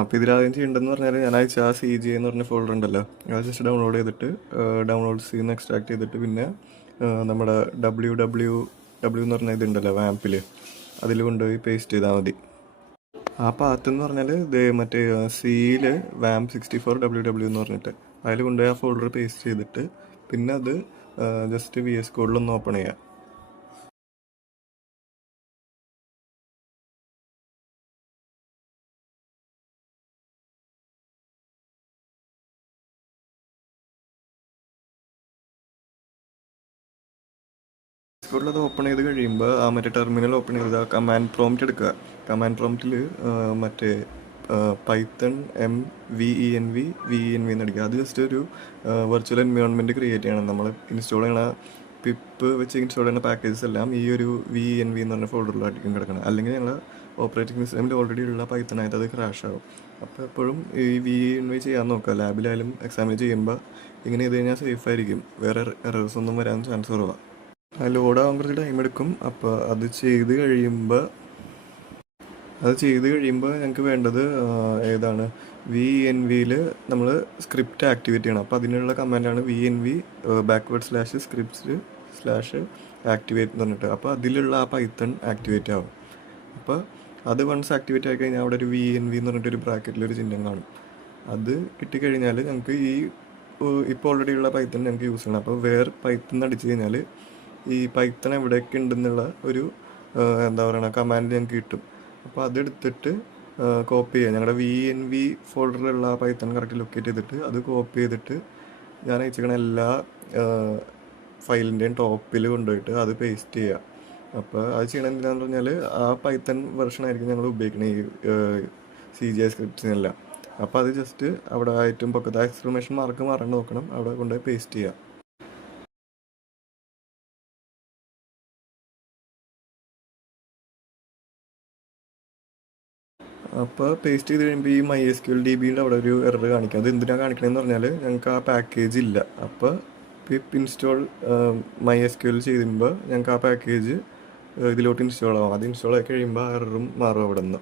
അപ്പോൾ ഇതിലാദ്യം ചെയ്യേണ്ടതെന്ന് പറഞ്ഞാൽ ഞാൻ അയച്ച ആ CG എന്ന് പറഞ്ഞ ഫോൾഡർ ഉണ്ടല്ലോ, അത് ജസ്റ്റ് ഡൗൺലോഡ് ചെയ്തിട്ട് ഡൗൺലോഡ്സിൽ നിന്ന് എക്സ്ട്രാക്ട് ചെയ്തിട്ട് പിന്നെ നമ്മുടെ WWW എന്ന് പറഞ്ഞ ഇതുണ്ടല്ലോ വാമ്പിൽ, അതിൽ കൊണ്ടുപോയി പേസ്റ്റ് ചെയ്താൽ മതി. ആ പാത്ത് എന്ന് പറഞ്ഞാൽ ഇത് മറ്റേ സിയിൽ WAMP64 എന്ന് പറഞ്ഞിട്ട് അതിൽ കൊണ്ടുപോയി ആ ഫോൾഡർ പേസ്റ്റ് ചെയ്തിട്ട് പിന്നെ അത് ജസ്റ്റ് VS കോഡിലൊന്ന് ഓപ്പൺ ചെയ്യാം. കോഡിൽ അത് ഓപ്പൺ ചെയ്ത് കഴിയുമ്പോൾ ആ മറ്റേ ടെർമിനൽ ഓപ്പൺ ചെയ്ത് ആ കമാൻഡ് പ്രോംപ്റ്റ് എടുക്കുക. കമാൻഡ് പ്രോംപ്റ്റിൽ മറ്റേ പൈത്തൺ MVENV എന്ന് അടിക്കുക. അത് ജസ്റ്റ് ഒരു വെർച്വൽ എൻവയോൺമെൻറ്റ് ക്രിയേറ്റ് ചെയ്യണം. നമ്മൾ ഇൻസ്റ്റാൾ ചെയ്യണ പിപ്പ് വെച്ച് ഇൻസ്റ്റാൾ ചെയ്യുന്ന പാക്കേജസ് എല്ലാം ഈ ഒരു VENV എന്ന് പറഞ്ഞ ഫോൾഡറിലായിരിക്കും കിടക്കണം. അല്ലെങ്കിൽ ഞങ്ങൾ ഓപ്പറേറ്റിംഗ് സിസ്റ്റമിൽ ഓൾറെഡി ഉള്ള പൈത്തണായിട്ട് അത് ക്രാഷ് ആകും. അപ്പോൾ എപ്പോഴും ഈ VENV ചെയ്യാൻ നോക്കുക. ലാബിലായാലും എക്സാമിന് ചെയ്യുമ്പോൾ ഇങ്ങനെ ചെയ്ത് കഴിഞ്ഞാൽ സേഫ് ആയിരിക്കും. വേറെ എറേഴ്സ് ഒന്നും വരാൻ ചാൻസ് കുറവാണ്. ലോഡാകാൻ കുറച്ച് ടൈം എടുക്കും. അപ്പോൾ അത് ചെയ്ത് കഴിയുമ്പോൾ ഞങ്ങൾക്ക് വേണ്ടത് ഏതാണ്, VENVയിൽ നമ്മൾ സ്ക്രിപ്റ്റ് ആക്ടിവേറ്റ് ചെയ്യണം. അപ്പോൾ അതിനുള്ള കമാൻഡാണ് VENV/scripts/activate എന്ന് പറഞ്ഞിട്ട്. അപ്പോൾ അതിലുള്ള ആ പൈത്തൺ ആക്ടിവേറ്റ് ആവും. അപ്പോൾ അത് വൺസ് ആക്ടിവേറ്റ് ആയി കഴിഞ്ഞാൽ അവിടെ ഒരു VENV എന്ന് പറഞ്ഞിട്ടൊരു ബ്രാക്കറ്റിലൊരു ചിഹ്നം കാണും. അത് കിട്ടിക്കഴിഞ്ഞാൽ ഞങ്ങൾക്ക് ഇപ്പോൾ ഓൾറെഡി ഉള്ള പൈത്തൺ ഞങ്ങൾക്ക് യൂസ് ചെയ്യണം. അപ്പോൾ പൈത്തൺ അടിച്ചു കഴിഞ്ഞാൽ ഈ പൈത്തൺ എവിടെയൊക്കെ ഉണ്ടെന്നുള്ള ഒരു എന്താ പറയുക കമാൻഡ് ഞങ്ങൾക്ക് കിട്ടും. അപ്പോൾ അതെടുത്തിട്ട് കോപ്പി ചെയ്യുക. ഞങ്ങളുടെ VENV ഫോൾഡറിലുള്ള ആ പൈത്തൺ കറക്റ്റ് ലൊക്കേറ്റ് ചെയ്തിട്ട് അത് കോപ്പി ചെയ്തിട്ട് ഞാൻ അയച്ചിരിക്കണ എല്ലാ ഫയലിൻ്റെയും ടോപ്പിൽ കൊണ്ടുപോയിട്ട് അത് പേസ്റ്റ് ചെയ്യുക. അപ്പോൾ അത് ചെയ്യണത് എന്തിനാന്ന് പറഞ്ഞാൽ ആ പൈത്തൺ വെർഷൻ ആയിരിക്കും ഞങ്ങൾ ഉപയോഗിക്കുന്നത് ഈ CGI സ്ക്രിപ്റ്റ്സിനെല്ലാം. അപ്പോൾ അത് ജസ്റ്റ് അവിടെ ഏറ്റവും പൊക്കത്തെ എക്സ്ക്ലമേഷൻ മാർക്ക് മാറാണ്ട് നോക്കണം, അവിടെ കൊണ്ടുപോയി പേസ്റ്റ് ചെയ്യുക. അപ്പോൾ പേസ്റ്റ് ചെയ്ത് കഴിയുമ്പോൾ ഈ MySQL DBയുടെ അവിടെ ഒരു എറർ കാണിക്കും. അത് എന്തിനാണ് കാണിക്കണമെന്ന് പറഞ്ഞാൽ ഞങ്ങൾക്ക് ആ പാക്കേജ് ഇല്ല. അപ്പോൾ പിപ്പ് ഇൻസ്റ്റാൾ MySQL ചെയ്യുമ്പോൾ ഞങ്ങൾക്ക് ആ പാക്കേജ് ഇതിലോട്ട് ഇൻസ്റ്റാൾ ആവും. അത് ഇൻസ്റ്റാൾ ആയി കഴിയുമ്പോൾ ആ എററും മാറും അവിടെ നിന്ന്.